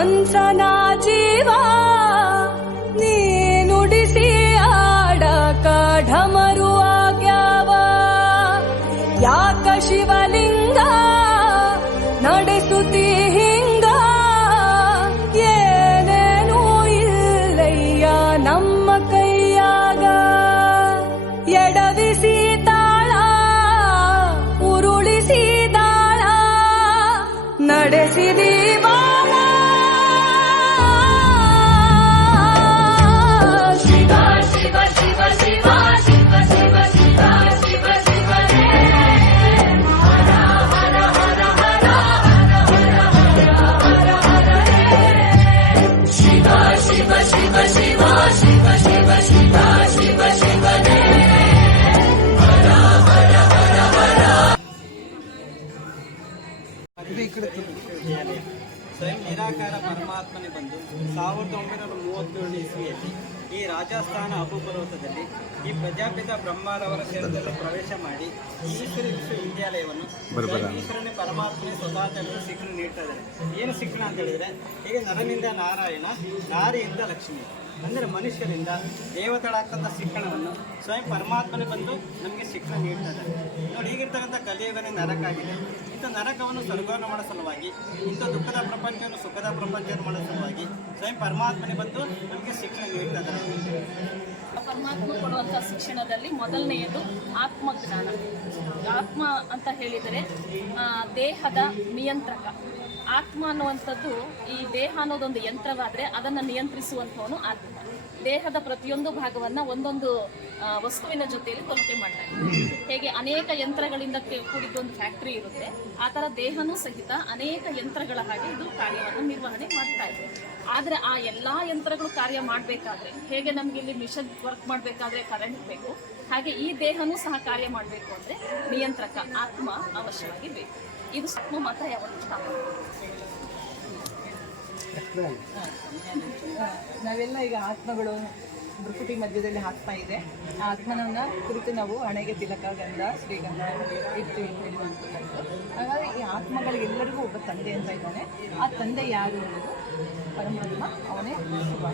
ಮನ್ಸನ ಜೀವ ನೀ ನುಡಿಸಿ ಆಡಕ ಢಮರು ಆಗ್ಯಾವ ಯಾಕ ಶಿವಲಿಂಗ ನಡೆಸುತ್ತಿ ಹಿಂಗ ಏನೇನೂ ಇಲ್ಲಯ್ಯ ನಮ್ಮ ಕೈಯಾಗ ಎಡವಿಸಿ ತಾಳ ಉರುಳಿಸಿ ದಾಳ ನಡೆಸಿದಿ ಬಾಳ ಶಿವ ಶಿವ ಶಿವ ಶಿವ ಶಿವ ಶಿವ ಶಿವ ಶಿವ ಶಿವ ಹರ ಹರ ಹರ ಹರ ಹರ ಹರ ಹರ ಶಿವ ಶಿವ ಶಿವ ಶಿವ ಶಿವ ಶಿವ ಶಿವ ಶಿವ ಶಿವ ಸ್ವಯಂ ನಿರಾಕಾರ ಪರಮಾತ್ಮನೇ ಬಂದು 1937 ಇಸ್ವಿಯಲ್ಲಿ ಈ ರಾಜಸ್ಥಾನ ಅಬು ಪರ್ವತದಲ್ಲಿ ಈ ಪ್ರಜಾಪಿತ ಬ್ರಹ್ಮರವರ ಸೇರಿದಲ್ಲಿ ಪ್ರವೇಶ ಮಾಡಿ ಈಶ್ವರ ವಿಶ್ವವಿದ್ಯಾಲಯವನ್ನು ಈಶ್ವರನೇ ಪರಮಾತ್ಮನೇ ಸ್ವತಃ ಶಿಕ್ಷಣ ನೀಡ್ತಾ ಇದ್ದಾರೆ. ಏನು ಶಿಕ್ಷಣ ಅಂತ ಹೇಳಿದ್ರೆ, ಈಗ ನರನಿಂದ ನಾರಾಯಣ, ನಾರಿಯಿಂದ ಲಕ್ಷ್ಮಿ, ಅಂದರೆ ಮನುಷ್ಯರಿಂದ ದೇವತೆಗಳಾಗ್ತಂಥ ಶಿಕ್ಷಣವನ್ನು ಸ್ವಯಂ ಪರಮಾತ್ಮನೇ ಬಂದು ನಮಗೆ ಶಿಕ್ಷಣ ನೀಡ್ತಾ ಇದ್ದಾರೆ. ನೋಡಿ, ಈಗಿರ್ತಕ್ಕಂಥ ಕಲಿಯುಗನೇ ನರಕ ಆಗಿದೆ. ಇಂಥ ನರಕವನ್ನು ಸ್ವರ್ಗವನ್ನು ಮಾಡೋ ಸಲುವಾಗಿ, ಇಂಥ ದುಃಖದ ಪ್ರಪಂಚವನ್ನು ಸುಖದ ಪ್ರಪಂಚವನ್ನು ಮಾಡೋ ಸಲುವಾಗಿ ಸ್ವಯಂ ಪರಮಾತ್ಮನೇ ಬಂದು ನಮಗೆ ಶಿಕ್ಷಣ ನೀಡ್ತಾ ಇದ್ದಾರೆ. ಪರಮಾತ್ಮ ಕೊಡುವಂಥ ಶಿಕ್ಷಣದಲ್ಲಿ ಮೊದಲನೆಯದು ಆತ್ಮಜ್ಞಾನ. ಆತ್ಮ ಅಂತ ಹೇಳಿದರೆ ದೇಹದ ನಿಯಂತ್ರಕ. ಆತ್ಮ ಅನ್ನುವಂಥದ್ದು, ಈ ದೇಹ ಅನ್ನೋದೊಂದು ಯಂತ್ರವಾದರೆ ಅದನ್ನು ನಿಯಂತ್ರಿಸುವಂಥವನು ಆತ್ಮ. ದೇಹದ ಪ್ರತಿಯೊಂದು ಭಾಗವನ್ನು ಒಂದೊಂದು ವಸ್ತುವಿನ ಜೊತೆಯಲ್ಲಿ ಕೊರತೆ ಮಾಡ್ತಾರೆ. ಹೇಗೆ ಅನೇಕ ಯಂತ್ರಗಳಿಂದ ಕೂಡಿದ್ದೊಂದು ಫ್ಯಾಕ್ಟರಿ ಇರುತ್ತೆ, ಆ ಥರ ದೇಹನೂ ಸಹಿತ ಅನೇಕ ಯಂತ್ರಗಳ ಹಾಗೆ ಇದು ಕಾರ್ಯವನ್ನು ನಿರ್ವಹಣೆ ಮಾಡ್ತಾ ಇದೆ. ಆದರೆ ಆ ಎಲ್ಲ ಯಂತ್ರಗಳು ಕಾರ್ಯ ಮಾಡಬೇಕಾದ್ರೆ, ಹೇಗೆ ನಮಗೆ ಇಲ್ಲಿ ಮಿಷನ್ ವರ್ಕ್ ಮಾಡಬೇಕಾದ್ರೆ ಕರೆಂಟ್ ಬೇಕು, ಹಾಗೆ ಈ ದೇಹನೂ ಸಹ ಕಾರ್ಯ ಮಾಡಬೇಕು ಅಂದರೆ ನಿಯಂತ್ರಕ ಆತ್ಮ ಅವಶ್ಯವಾಗಿ ಬೇಕು. ಇದು ಆತ್ಮ ಮಾತ್ರ ಯಾವತ್ತೂ ನಾವೆಲ್ಲ ಈಗ ಆತ್ಮಗಳು ಭ್ರುಕುಟಿ ಮಧ್ಯದಲ್ಲಿ ಆತ್ಮ ಇದೆ. ಆ ಆತ್ಮನನ್ನ ಕುರಿತು ನಾವು ಹಣೆಗೆ ತಿಲಕ, ಗಂಧ, ಶ್ರೀಗಂಧ ಇಟ್ಟು ಹೇಳುವಂಥದ್ದು. ಹಾಗಾಗಿ ಈ ಆತ್ಮಗಳಿಗೆಲ್ಲರಿಗೂ ಒಬ್ಬ ತಂದೆ ಅಂತ ಇದ್ದಾನೆ. ಆ ತಂದೆ ಯಾರು ಅನ್ನೋದು ಪರಮಾತ್ಮ, ಅವನೇ ಶಿವ.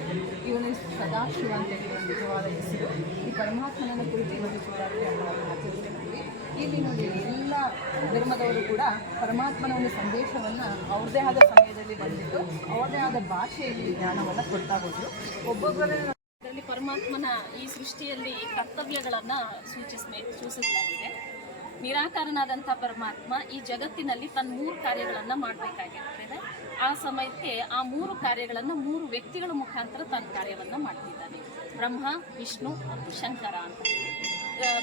ಇವನು ಸದಾಶಿವ ಅಂತ ಹೇಳುವ ನಿಜವಾದ ಹೆಸರು. ಈ ಪರಮಾತ್ಮನನ್ನು ಕುರಿತು ಇವತ್ತು ಶಿವರಾತ್ರಿಯನ್ನು ಆಚರಿಸ್ತೀವಿ. ಇಲ್ಲಿ ನೋಡಿ, ಎಲ್ಲ ಧರ್ಮದವರು ಕೂಡ ಪರಮಾತ್ಮನ ಒಂದು ಸಂದೇಶವನ್ನು ಅವ್ರದ್ದೇ ಆದ ಸಮಯದಲ್ಲಿ ಬಂದಿದ್ದು ಅವ್ರದ್ದೇ ಆದ ಭಾಷೆಯಲ್ಲಿ ಜ್ಞಾನವನ್ನು ಕೊಡ್ತಾ ಹೋದ್ರು. ಒಬ್ಬೊಬ್ಬರ ಪರಮಾತ್ಮನ ಈ ಸೃಷ್ಟಿಯಲ್ಲಿ ಕರ್ತವ್ಯಗಳನ್ನು ಸೂಚಿಸಲಾಗಿದೆ. ನಿರಾಕಾರನಾದಂಥ ಪರಮಾತ್ಮ ಈ ಜಗತ್ತಿನಲ್ಲಿ ತನ್ನ 3 ಕಾರ್ಯಗಳನ್ನು ಮಾಡಬೇಕಾಗಿರ್ತದೆ. ಆ ಸಮಯಕ್ಕೆ ಆ 3 ಕಾರ್ಯಗಳನ್ನು 3 ವ್ಯಕ್ತಿಗಳ ಮುಖಾಂತರ ತನ್ನ ಕಾರ್ಯವನ್ನು ಮಾಡ್ತಿದ್ದಾನೆ. ಬ್ರಹ್ಮ, ವಿಷ್ಣು ಮತ್ತು ಶಂಕರ ಅಂತ.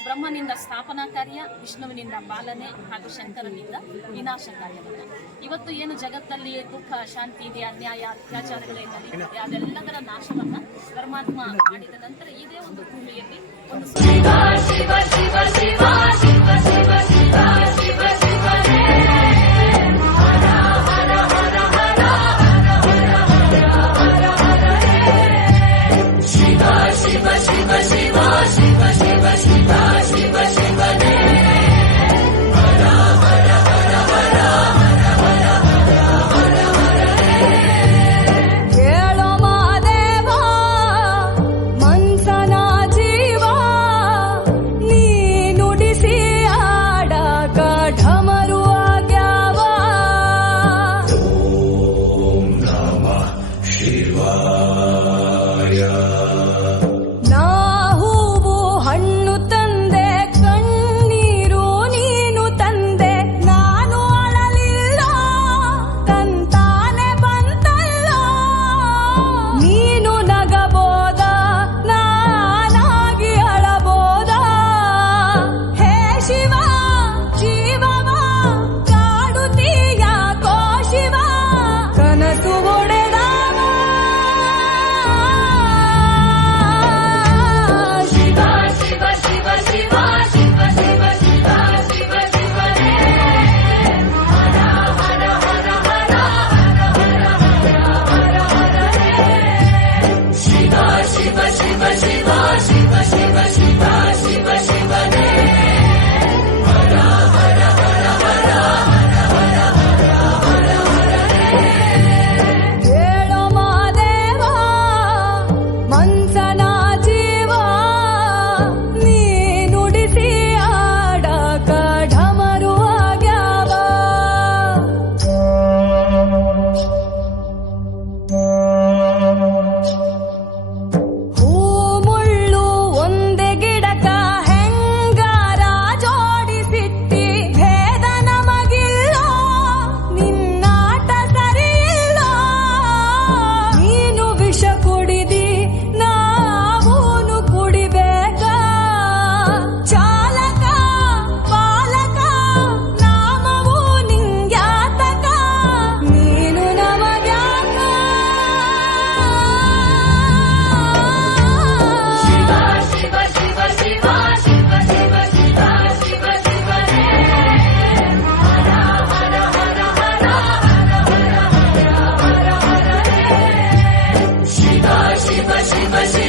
ಬ್ರಹ್ಮನಿಂದ ಸ್ಥಾಪನಾ ಕಾರ್ಯ, ವಿಷ್ಣುವಿನಿಂದ ಪಾಲನೆ ಹಾಗೂ ಶಂಕರನಿಂದ ವಿನಾಶ ಕಾರ್ಯವನ್ನು. ಇವತ್ತು ಏನು ಜಗತ್ತಲ್ಲಿ ದುಃಖ, ಶಾಂತಿ ಇದೆ, ಅನ್ಯಾಯ, ಅತ್ಯಾಚಾರಗಳೆಲ್ಲ ಇದೆ, ಅದೆಲ್ಲದರ ನಾಶವನ್ನು ಪರಮಾತ್ಮ ಮಾಡಿದ ನಂತರ ಇದೇ ಒಂದು ಭೂಮಿಯಲ್ಲಿ ಒಂದು ಮನ್ಸನ ಜೀವ ನೀ ನುಡಿಸಿ ಆಡ ಶಿವ ಶಿವ